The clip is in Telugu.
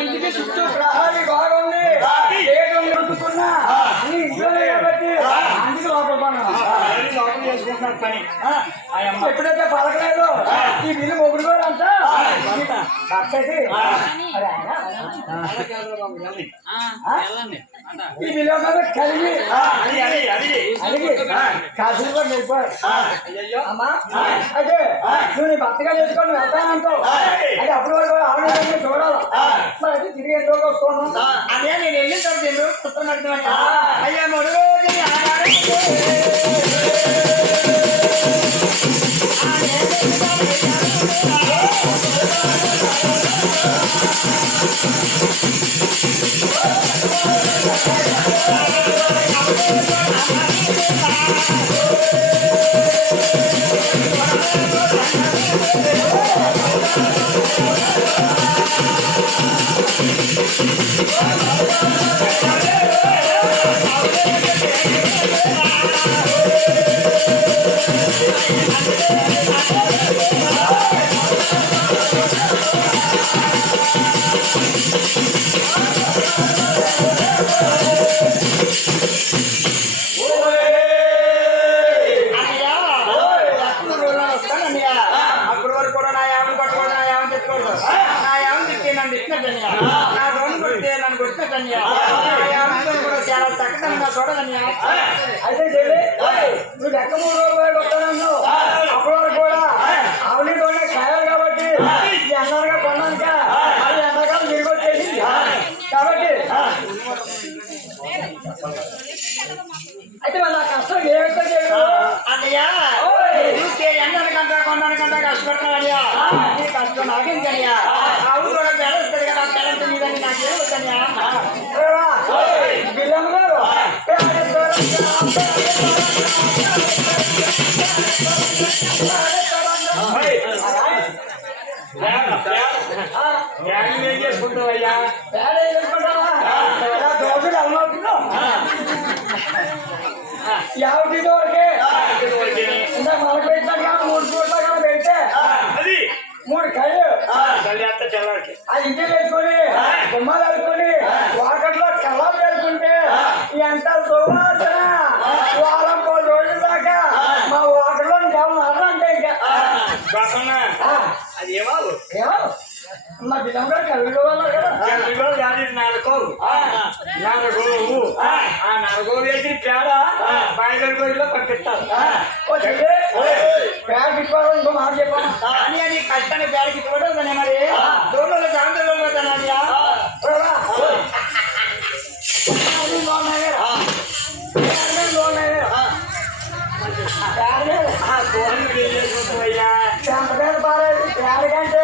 ఇంటికి చుట్టూ ప్రహారీ బాగుంది ఏడుకున్నా అని ఇంట్లోనే కాబట్టి అందుకు లోపల చేసుకుంటున్నారు పని ఎప్పుడైతే పలకలేదు ఈ బిల్లు మొగుడు గారు అంతా ఈ బిల్లు కలిగి అడిగి కాశీలో వెళ్ళిపోయారు అమ్మా అయితే నువ్వు నీ భర్తగా చేసుకొని వెళ్తానంటావు అయితే అప్పుడు వరకు ఆవిడ చూడాలి మరి అయితే తిరిగి ఎందుకు వస్తున్నాను అదే నేను వెళ్ళిన తర్వాత ఎందుకు వస్తున్నట్టు అయ్యా మూడు చాలా చక్కగా చూడాలని అయితే నువ్వు లెక్క 3 రోజులు వస్తాను అప్పుడు వరకు కూడా ఆవుని కూడా కాయాలి కాబట్టి ఎండగా కొన్నాక అది ఎండాకాలం తిరిగి వచ్చేసి కాబట్టి అయితే వాళ్ళ కష్టం ఏ విధంగా చేయరు అన్నయ్యా ఎండకంటా కొన్నానికంటా కష్టపడుతున్నాయ్యా నీ కష్టం నాకేంటయ్యా ఆవు కూడా బెడస్తుంది కదా బెడంత మీదని నాకేం వద్దయ్యా బిల్లం గారు ఏం చేసుకుంటావయ్యా పేడ చేసుకుంటావా దోషులు అమ్మవుతున్నావు యావటి వరకే ఇందాక మనకు పెట్టినట్టుగా 3 పూటగా పెడితే 3 కళ్ళు ఆ ఇంటికి వేసుకొని గుమ్మాలు వేసుకొని వాకట్లో కలర్ వేసుకుంటే ఎంత సువాసన వారం 10 రోజుల దాకా మా వాకట్లో అంటే ఇంకా అది ఏమో మా బిల్లం గారు కవిలో నరగో వేసి పేడ బాయిలో పట్టిస్తారు పేడ తిప్పుకోవడం ఇంకో మాట చెప్పాను కానీ అది కష్టాన్ని పేడ తిప్పుకోవడం మరి దూరంలో సాయంత్రంలో పేడ కంటే